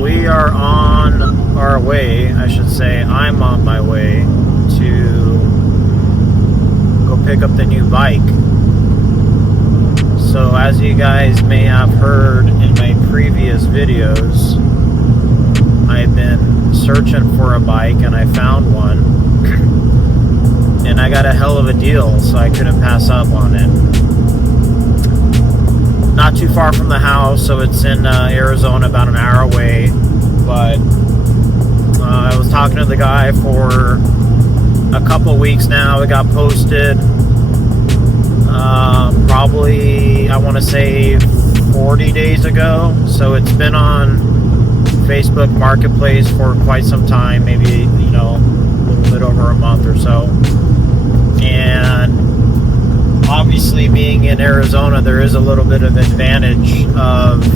we are on our way, I should say, I'm on my way to go pick up the new bike. So as you guys may have heard in my previous videos, I've been searching for a bike and I found one. And I got a hell of a deal, so I couldn't pass up on it. Not too far from the house, so it's in Arizona, about an hour away. But I was talking to the guy for a couple weeks now. It got posted probably, I want to say 40 days ago. So it's been on Facebook Marketplace for quite some time, maybe, a little bit over a month or so. And obviously, being in Arizona, there is a little bit of advantage of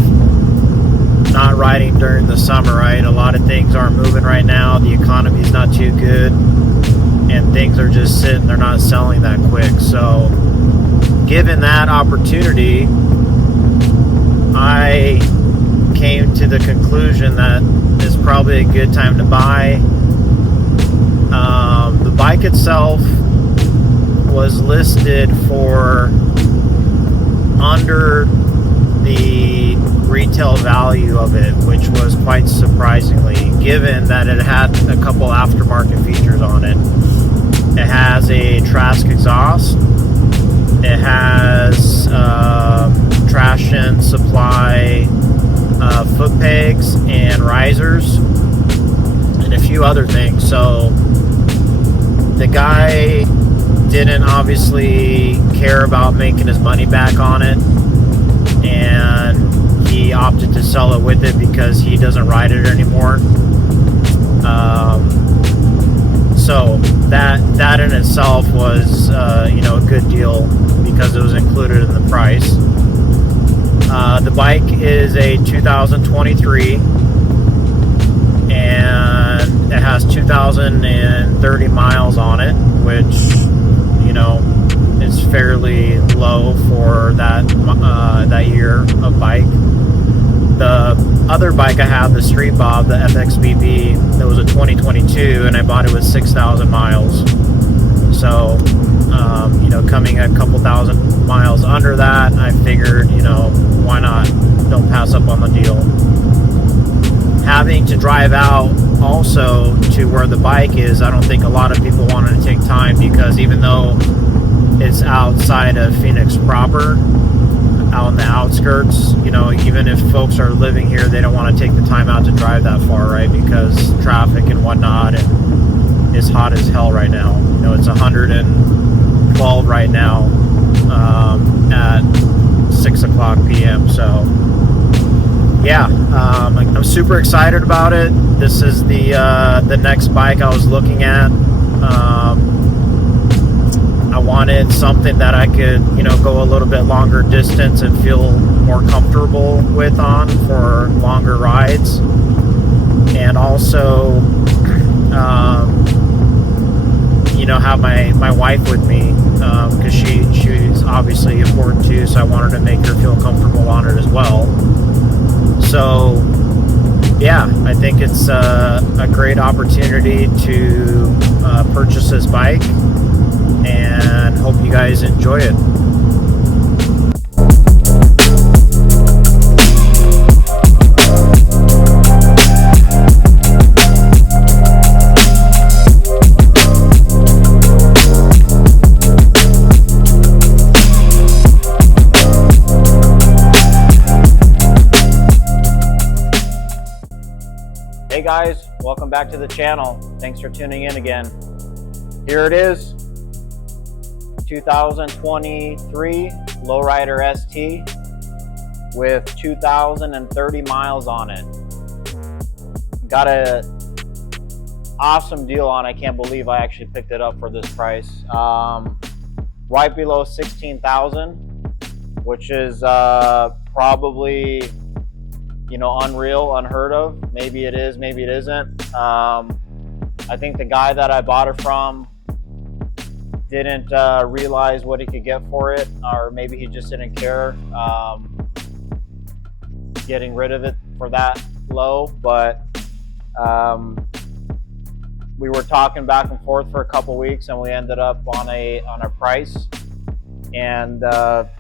not riding during the summer, right? A lot of things aren't moving right now. The economy's not too good, and things are just sitting. They're not selling that quick. So, given that opportunity, I came to the conclusion that it's probably a good time to buy. The bike itself was listed for under the retail value of it, which was quite surprisingly, given that it had a couple aftermarket features on it. It has a Trask exhaust. It has Trashin supply foot pegs and risers and a few other things. So the guy didn't obviously care about making his money back on it, and he opted to sell it with it because he doesn't ride it anymore. So that in itself was a good deal because it was included in the price. The bike is a 2023, and it has 2,030 miles on it, which is fairly low for that year of bike. The other bike I have, the Street Bob, the FXBB, that was a 2022, and I bought it with 6,000 miles. So, coming a couple thousand miles under that, I figured, why not? Don't pass up on the deal. Having to drive out also to where the bike is, I don't think a lot of people wanted to take time, because even though it's outside of Phoenix proper, out in the outskirts, even if folks are living here, they don't want to take the time out to drive that far, right? Because traffic and whatnot, and it's hot as hell right now. It's 112 right now at 6 o'clock p.m. So yeah, I'm super excited about it. This is the next bike I was looking at. I wanted something that I could, go a little bit longer distance and feel more comfortable with on for longer rides. And also, have my wife with me, because she's obviously important too, so I wanted to make her feel comfortable on it as well. So, yeah, I think it's a great opportunity to purchase this bike, and hope you guys enjoy it. Hey guys, welcome back to the channel. Thanks for tuning in again. Here it is, 2023 Lowrider ST with 2,030 miles on it. Got a awesome deal on it. I can't believe I actually picked it up for this price. Right below 16,000, which is probably unreal, unheard of. Maybe it is, maybe it isn't. I think the guy that I bought it from didn't realize what he could get for it, or maybe he just didn't care getting rid of it for that low, but we were talking back and forth for a couple weeks, and we ended up on a price. And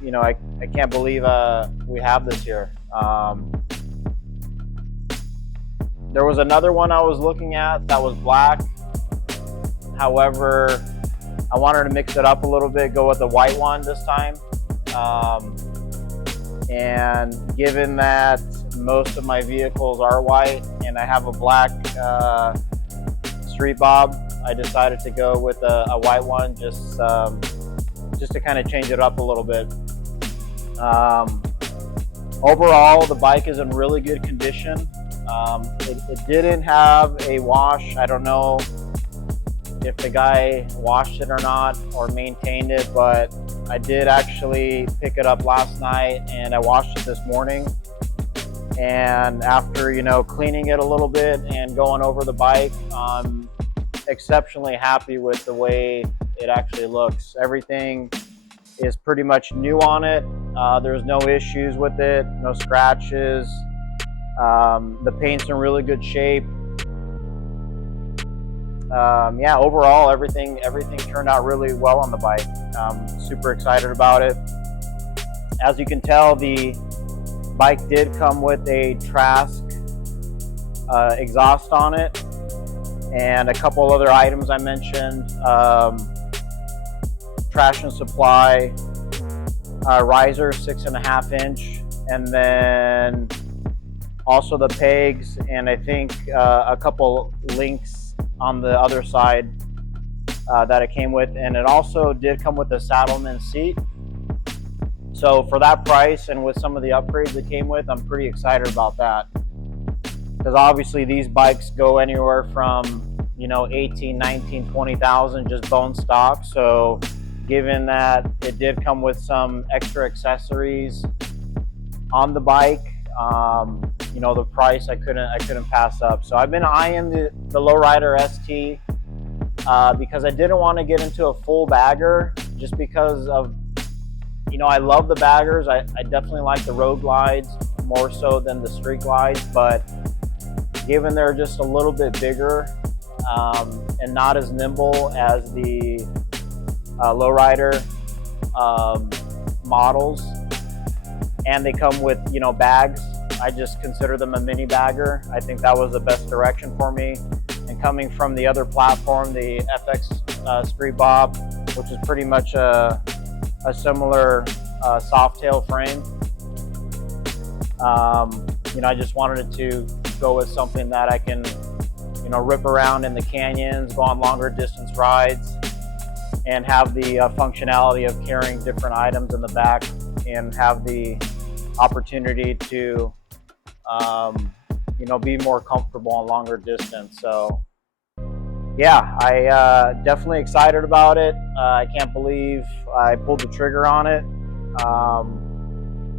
you know, I can't believe we have this here. There was another one I was looking at that was black. However, I wanted to mix it up a little bit, go with the white one this time. And given that most of my vehicles are white and I have a black street bob, I decided to go with a white one, just to kind of change it up a little bit. Overall, the bike is in really good condition. It didn't have a wash. I don't know if the guy washed it or not, or maintained it, but I did actually pick it up last night and I washed it this morning. And after, you know, cleaning it a little bit and going over the bike, I'm exceptionally happy with the way it actually looks. Everything is pretty much new on it. There's no issues with it, no scratches. The paint's in really good shape. Yeah, overall, everything turned out really well on the bike. I'm super excited about it. As you can tell, the bike did come with a Trask exhaust on it, and a couple other items I mentioned. Trashin supply riser, 6.5 inch, and then also the pegs, and I think a couple links on the other side that it came with. And it also did come with a Saddelmen Seat. So for that price and with some of the upgrades it came with, I'm pretty excited about that, because obviously these bikes go anywhere from, you know, 18, 19, 20,000 just bone stock. So given that it did come with some extra accessories on the bike, you know, the price I couldn't pass up. So I've been eyeing the Lowrider ST because I didn't want to get into a full bagger, just because of, you know, I love the baggers. I definitely like the road glides more so than the street glides, but given they're just a little bit bigger and not as nimble as the Lowrider models, and they come with, you know, bags, I just consider them a mini bagger. I think that was the best direction for me. And coming from the other platform, the FX Street Bob, which is pretty much a similar soft tail frame, you know, I just wanted to go with something that I can, you know, rip around in the canyons, go on longer distance rides, and have the functionality of carrying different items in the back, and have the opportunity to you know, be more comfortable on longer distance. So yeah, I definitely excited about it. I can't believe I pulled the trigger on it.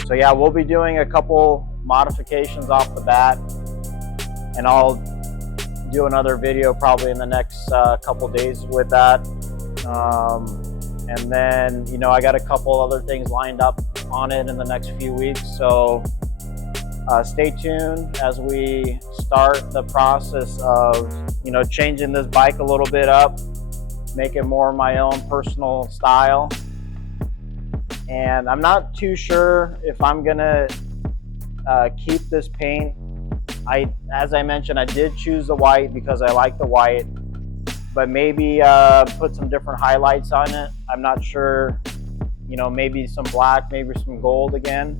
So yeah, we'll be doing a couple modifications off the bat, and I'll do another video probably in the next couple days with that. And then, you know, I got a couple other things lined up on it in the next few weeks. So stay tuned as we start the process of, you know, changing this bike a little bit up, make it more my own personal style. And I'm not too sure if I'm gonna keep this paint. As I mentioned, I did choose the white because I like the white, but maybe put some different highlights on it. I'm not sure, you know, maybe some black, maybe some gold again.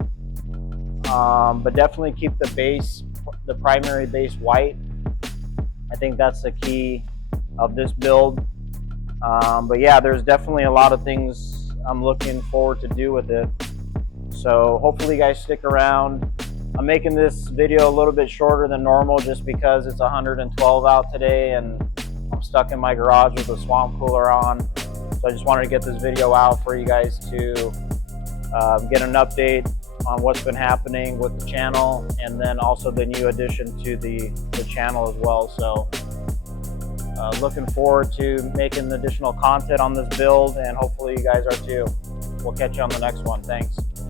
But definitely keep the base, the primary base white. I think that's the key of this build. But yeah, there's definitely a lot of things I'm looking forward to do with it. So hopefully you guys stick around. I'm making this video a little bit shorter than normal just because it's 112 out today and I'm stuck in my garage with a swamp cooler on. So I just wanted to get this video out for you guys to get an update on what's been happening with the channel, and then also the new addition to the channel as well. So looking forward to making additional content on this build, and hopefully you guys are too. We'll catch you on the next one. Thanks.